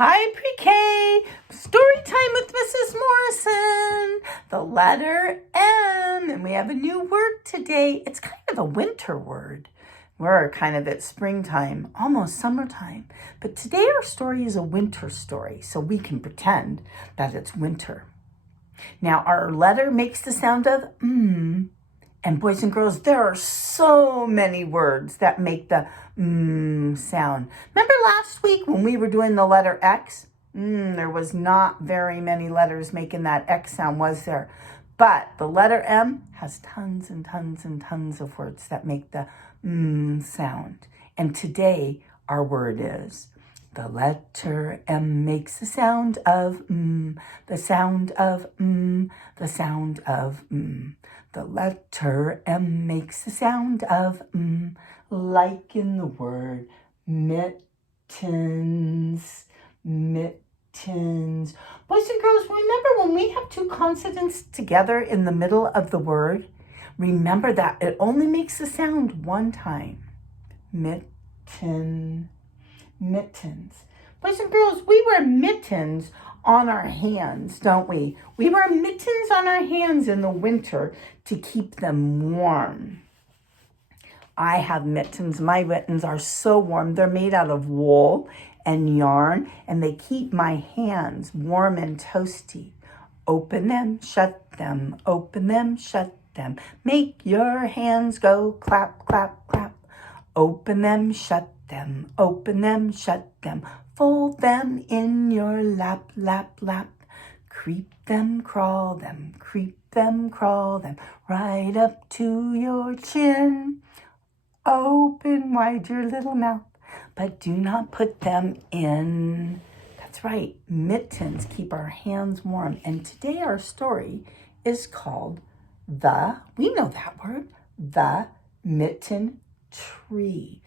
Hi, PreK. Story time with Mrs. Morrison. The letter M. And we have a new word today. It's kind of a winter word. We're kind of at springtime, almost summertime. But today our story is a winter story, so we can pretend that it's winter. Now, our letter makes the sound of And boys and girls, there are so many words that make the sound. Remember last week when we were doing the letter X? There was not very many letters making that X sound, was there? But the letter M has tons and tons and tons of words that make the sound. And today our word is the letter M makes the sound of the sound of the sound of The letter M makes the sound of like in the word mittens, mittens. Boys and girls, remember when we have two consonants together in the middle of the word? Remember that it only makes the sound one time. Mitten, mittens. Boys and girls, we wear mittens on our hands, don't we? We wear mittens on our hands in the winter to keep them warm. I have mittens. My mittens are so warm. They're made out of wool and yarn, and they keep my hands warm and toasty. Open them, shut them, open them, shut them. Make your hands go clap, clap, clap. Open them, shut them, open them, shut them. Fold them in your lap, lap, lap. Creep them, crawl them, creep them, crawl them. Right up to your chin. Open wide your little mouth, but do not put them in. That's right, mittens keep our hands warm. And today our story is called we know that word, the mitten tree.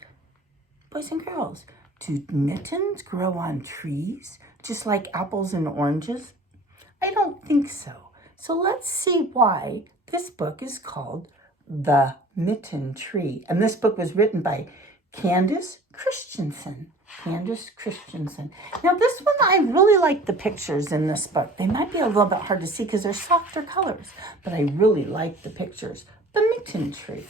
Boys and girls, do mittens grow on trees, just like apples and oranges? I don't think so. So let's see why this book is called The Mitten Tree. And this book was written by Candace Christensen. Candace Christensen. Now this one, I really like the pictures in this book. They might be a little bit hard to see because they're softer colors, but I really like the pictures. The Mitten Tree.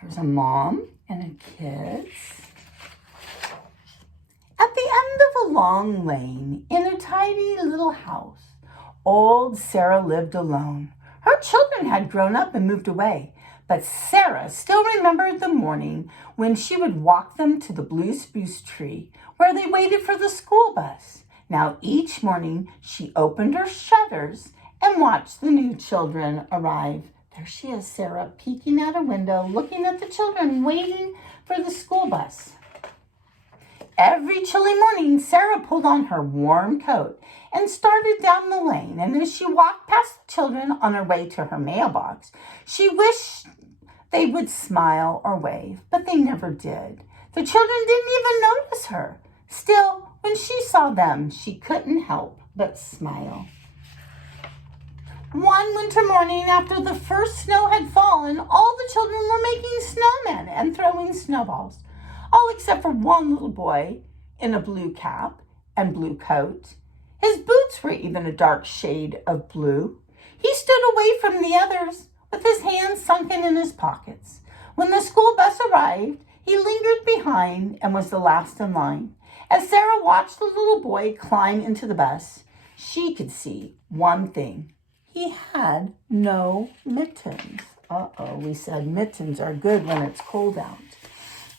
There's a mom and a kid. At the end of a long lane, in a tidy little house, old Sarah lived alone. Her children had grown up and moved away, but Sarah still remembered the morning when she would walk them to the blue spruce tree where they waited for the school bus. Now each morning she opened her shutters and watched the new children arrive. There she is, Sarah, peeking out a window, looking at the children waiting for the school bus. Every chilly morning, Sarah pulled on her warm coat and started down the lane. And as she walked past the children on her way to her mailbox, she wished they would smile or wave, but they never did. The children didn't even notice her. Still, when she saw them, she couldn't help but smile. One winter morning, after the first snow had fallen, all the children were making snowmen and throwing snowballs. All except for one little boy in a blue cap and blue coat. His boots were even a dark shade of blue. He stood away from the others with his hands sunken in his pockets. When the school bus arrived, he lingered behind and was the last in line. As Sarah watched the little boy climb into the bus, she could see one thing. He had no mittens. We said mittens are good when it's cold out.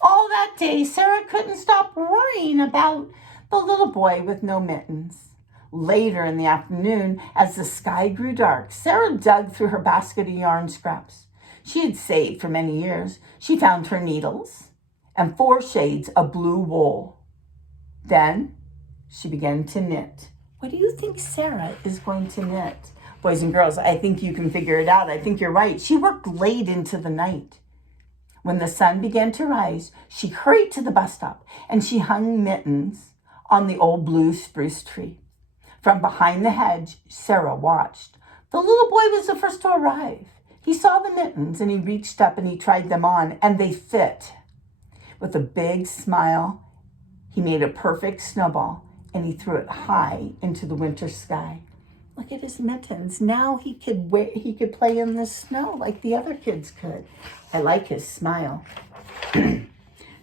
All that day, Sarah couldn't stop worrying about the little boy with no mittens. Later in the afternoon, as the sky grew dark, Sarah dug through her basket of yarn scraps she had saved for many years. She found her needles and 4 shades of blue wool. Then she began to knit. What do you think Sarah is going to knit? Boys and girls, I think you can figure it out. I think you're right. She worked late into the night. When the sun began to rise, she hurried to the bus stop and she hung mittens on the old blue spruce tree. From behind the hedge, Sarah watched. The little boy was the first to arrive. He saw the mittens and he reached up and he tried them on and they fit. With a big smile, He made a perfect snowball, and he threw it high into the winter sky. Look at his mittens. Now he could play in the snow like the other kids could. I like his smile.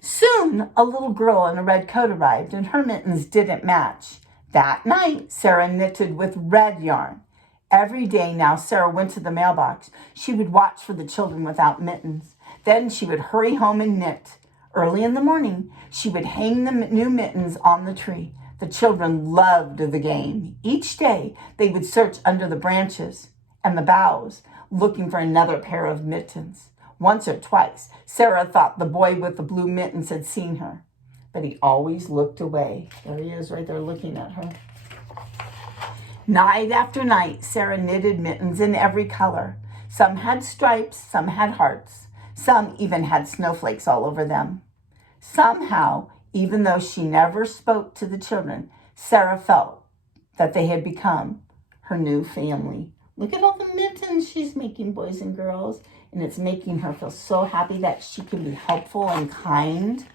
Soon, a little girl in a red coat arrived, and her mittens didn't match. That night, Sarah knitted with red yarn. Every day now, Sarah went to the mailbox. She would watch for the children without mittens. Then she would hurry home and knit. Early in the morning, she would hang the new mittens on the tree. The children loved the game. Each day, they would search under the branches and the boughs, looking for another pair of mittens. Once or twice, Sarah thought the boy with the blue mittens had seen her, but he always looked away. There he is right there looking at her. Night after night, Sarah knitted mittens in every color. Some had stripes, some had hearts. Some even had snowflakes all over them. Somehow, even though she never spoke to the children, Sarah felt that they had become her new family. Look at all the mittens she's making, boys and girls. And it's making her feel so happy that she can be helpful and kind.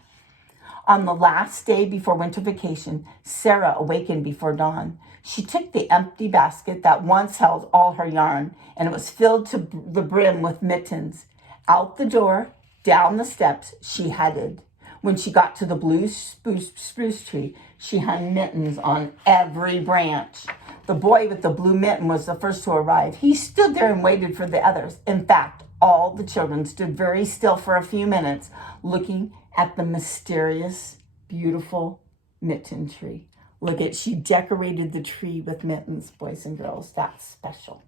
On the last day before winter vacation, Sarah awakened before dawn. She took the empty basket that once held all her yarn, and it was filled to the brim with mittens. Out the door, down the steps, she headed. When she got to the blue spruce tree, she hung mittens on every branch. The boy with the blue mitten was the first to arrive. He stood there and waited for the others. In fact, all the children stood very still for a few minutes, looking at the mysterious, beautiful mitten tree. Look at, she decorated the tree with mittens, boys and girls. That's special.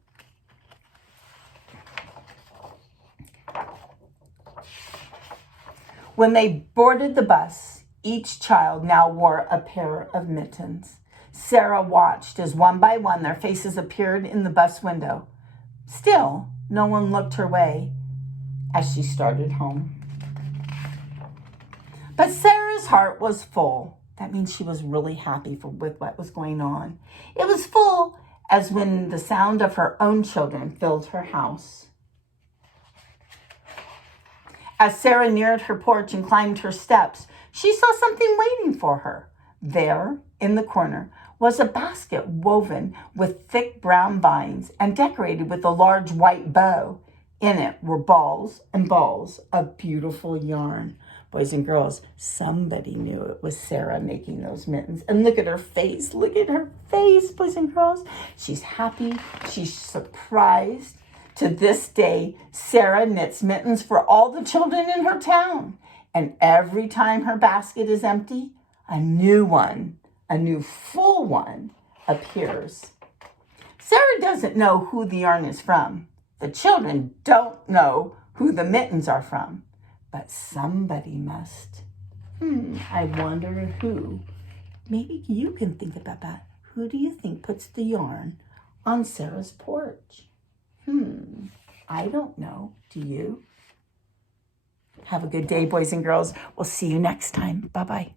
When they boarded the bus, each child now wore a pair of mittens. Sarah watched as one by one their faces appeared in the bus window. Still, no one looked her way as she started home. But Sarah's heart was full. That means she was really happy with what was going on. It was full as when the sound of her own children filled her house. As Sarah neared her porch and climbed her steps, she saw something waiting for her. There, in the corner, was a basket woven with thick brown vines and decorated with a large white bow. In it were balls and balls of beautiful yarn. Boys and girls, somebody knew it was Sarah making those mittens. And look at her face. Look at her face, boys and girls. She's happy. She's surprised. To this day, Sarah knits mittens for all the children in her town. And every time her basket is empty, a new one, a new full one, appears. Sarah doesn't know who the yarn is from. The children don't know who the mittens are from. But somebody must. I wonder who. Maybe you can think about that. Who do you think puts the yarn on Sarah's porch? I don't know. Do you? Have a good day, boys and girls. We'll see you next time. Bye-bye.